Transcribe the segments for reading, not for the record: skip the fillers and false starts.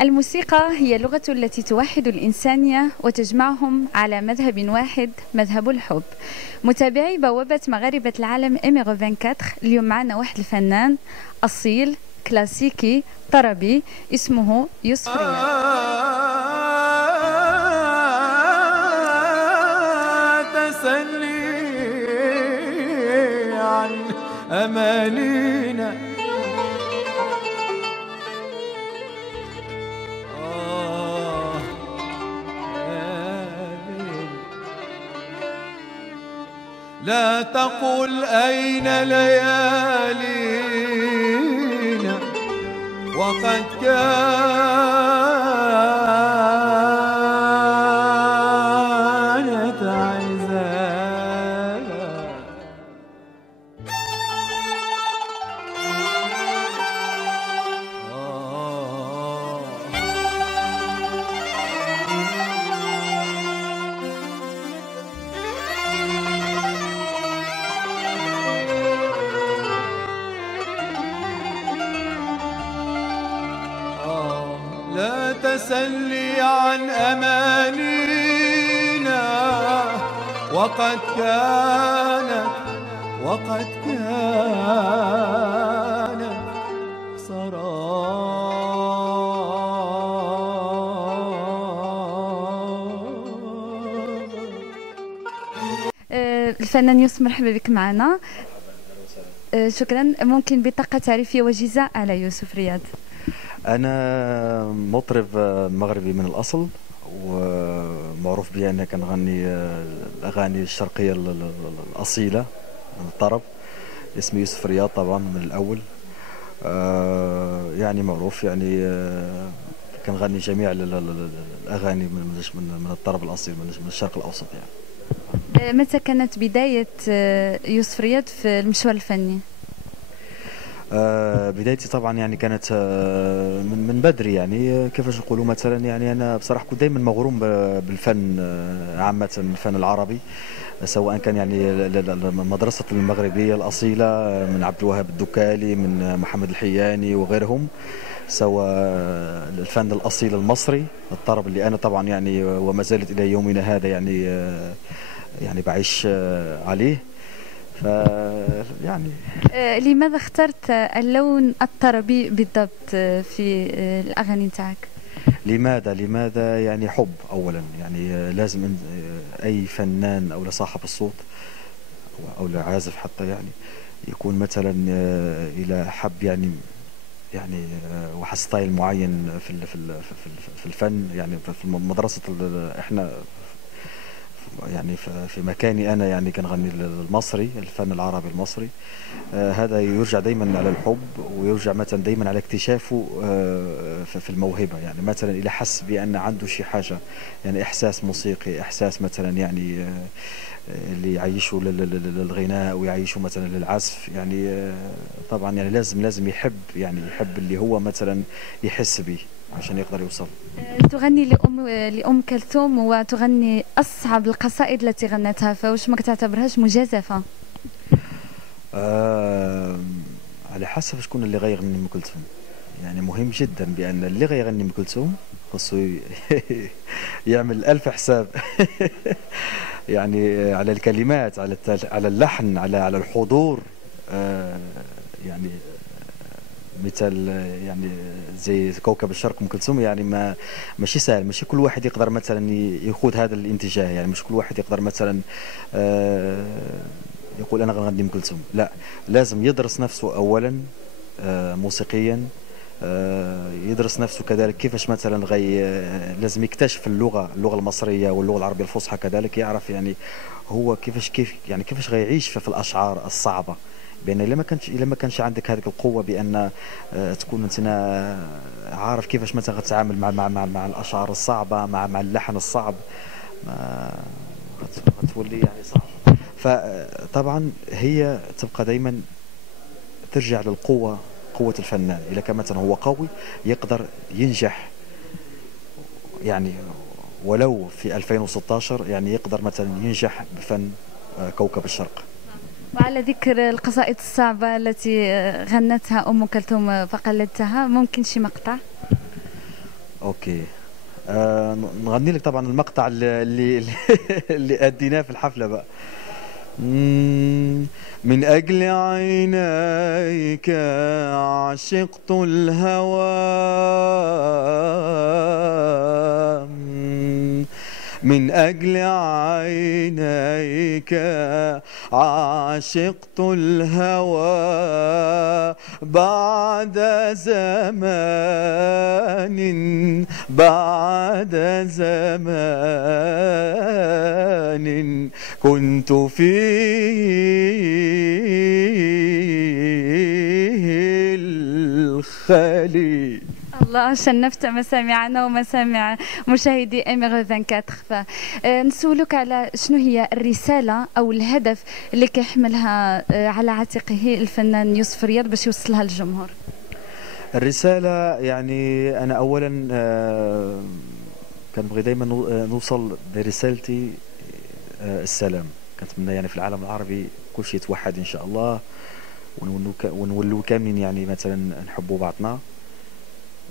الموسيقى هي اللغة التي توحد الإنسانية وتجمعهم على مذهب واحد، مذهب الحب. متابعي بوابة مغاربة العالم إيميغو 24، اليوم معنا واحد الفنان أصيل كلاسيكي طربي اسمه يوسف رياض. تسلي عن أمانينا لا تقل أين ليالينا وقد كانت عزالا. لا تسلي عن أمانينا وقد كانت الفنان يوسف، مرحبا بك معنا. شكرا. ممكن بطاقة تعريفية وجيزة على يوسف رياض؟ أنا مطرب مغربي من الأصل، ومعروف بي أنا كنغني الأغاني الشرقية الأصيلة من الطرب. اسمي يوسف رياض طبعا من الأول. يعني معروف، يعني كنغني جميع الأغاني من الطرب الأصيل من الشرق الأوسط يعني. متى كانت بداية يوسف رياض في المشوار الفني؟ بدايتي طبعا يعني كانت من بدري، يعني كيفاش نقولوا مثلا، يعني انا بصراحه كنت دائما مغروم بالفن عامه، الفن العربي، سواء كان يعني المدرسه المغربيه الاصيله من عبد الوهاب الدكالي، من محمد الحياني وغيرهم، سواء الفن الاصيل المصري، الطرب اللي انا طبعا يعني وما زالت الى يومنا هذا يعني بعيش عليه. يعني لماذا اخترت اللون الطربي بالضبط في الأغاني نتاعك؟ لماذا يعني حب أولا، يعني لازم أي فنان أو صاحب الصوت أو عازف حتى يعني يكون مثلا إلى حب يعني واحد ستايل معين في الفن، يعني في مدرسة احنا يعني في مكاني أنا يعني كنغني المصري، الفن العربي المصري. هذا يرجع دائما على الحب، ويرجع مثلا دائما على اكتشافه في الموهبة، يعني مثلا إلى حس بأن عنده شي حاجة، يعني إحساس موسيقي، إحساس مثلا يعني اللي يعيشه للغناء ويعيشه مثلا للعزف، يعني طبعا يعني لازم يحب اللي هو مثلا يحس به عشان يقدر يوصل. تغني لأم كلثوم وتغني أصعب القصائد التي غنتها، فواش ما تعتبرهاش مجازفة؟ على حسب شكون اللي غيغني أم كلثوم. يعني مهم جدا بأن اللي غيغني أم كلثوم خصو يعمل ألف حساب يعني على الكلمات، على اللحن، على الحضور. يعني مثال يعني زي كوكب الشرق ام كلثوم، يعني ماشي سهل، ماشي كل واحد يقدر مثلا يخوض هذا الاتجاه، يعني مش كل واحد يقدر مثلا يقول انا غنغني ام كلثوم. لا، لازم يدرس نفسه اولا موسيقيا، يدرس نفسه كذلك كيفاش مثلا لازم يكتشف اللغه المصريه واللغه العربيه الفصحى، كذلك يعرف يعني هو كيفاش غيعيش في الاشعار الصعبه. بان الا ما كانش عندك هذيك القوه بان تكون انت عارف كيفاش مثلا غتتعامل مع الاشعار الصعبه، مع اللحن الصعب، غتولي يعني صعب. فطبعا هي تبقى دائما ترجع للقوه، قوه الفنان. اذا كان مثلا هو قوي يقدر ينجح، يعني ولو في 2016 يعني يقدر مثلا ينجح بفن كوكب الشرق. وعلى ذكر القصائد الصعبة التي غنتها أم كلثوم فقلدتها، ممكن شي مقطع؟ اوكي. نغني لك طبعا المقطع اللي اديناه في الحفله بقى. من أجل عينيك عشقت الهوى، من أجل عينيك عشقت الهوى، بعد زمان كنت فيه الخالي. الله، شنفت مسامعنا ومسامع مشاهدي إيميغ 24. فنسولك على شنو هي الرسالة أو الهدف اللي كيحملها على عاتقه الفنان يوسف رياض باش يوصلها للجمهور. الرسالة يعني أنا أولا كنبغي دائما نوصل برسالتي السلام. كنتمنى يعني في العالم العربي كل شيء يتوحد إن شاء الله، ونولوا كاملين يعني مثلا نحبوا بعضنا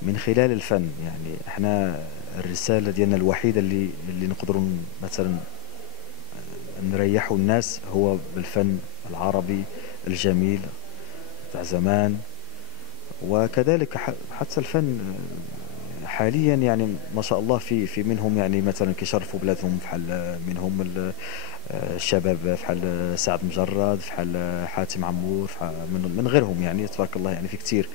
من خلال الفن. يعني احنا الرسالة ديالنا الوحيدة اللي نقدروا مثلا نريحوا الناس هو بالفن العربي الجميل تاع زمان. وكذلك حتى الفن حاليا يعني ما شاء الله في منهم يعني مثلا كيشرفوا بلادهم، بحال منهم الشباب بحال سعد مجرد، بحال حاتم عمور، من غيرهم يعني تبارك الله، يعني في كثير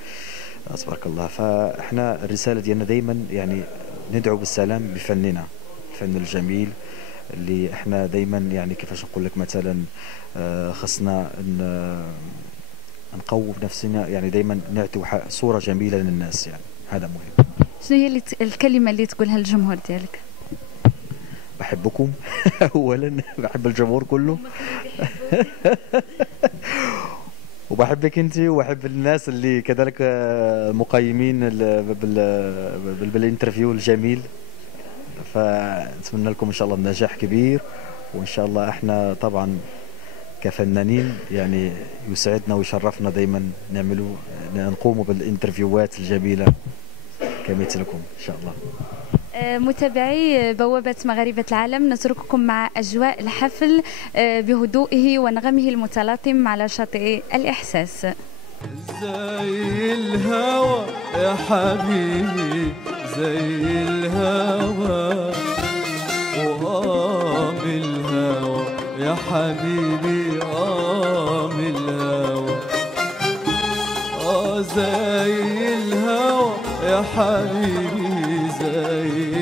تبارك الله. فاحنا الرساله ديالنا دائما يعني ندعو بالسلام بفننا، الفن الجميل اللي احنا دائما يعني كيفاش نقول لك مثلا خصنا نقوم نفسنا، يعني دائما نعطيو صوره جميله للناس، يعني هذا مهم. شنو هي الكلمه اللي تقولها للجمهور ديالك؟ بحبكم اولا، بحب الجمهور كله وبحبك انت، وبحب الناس اللي كذلك مقيمين بالانترفيو الجميل. فنتمنى لكم ان شاء الله نجاح كبير، وان شاء الله احنا طبعا كفنانين يعني يسعدنا ويشرفنا دائما نقوموا بالانترفيوهات الجميله كمثلكم ان شاء الله. متابعي بوابة مغاربة العالم، نترككم مع أجواء الحفل بهدوئه ونغمه المتلاطم على شاطئ الإحساس. زي الهوى يا حبيبي، زي الهوى وقام الهوى يا حبيبي، قام الهوى. زي الهوى يا حبيبي، زي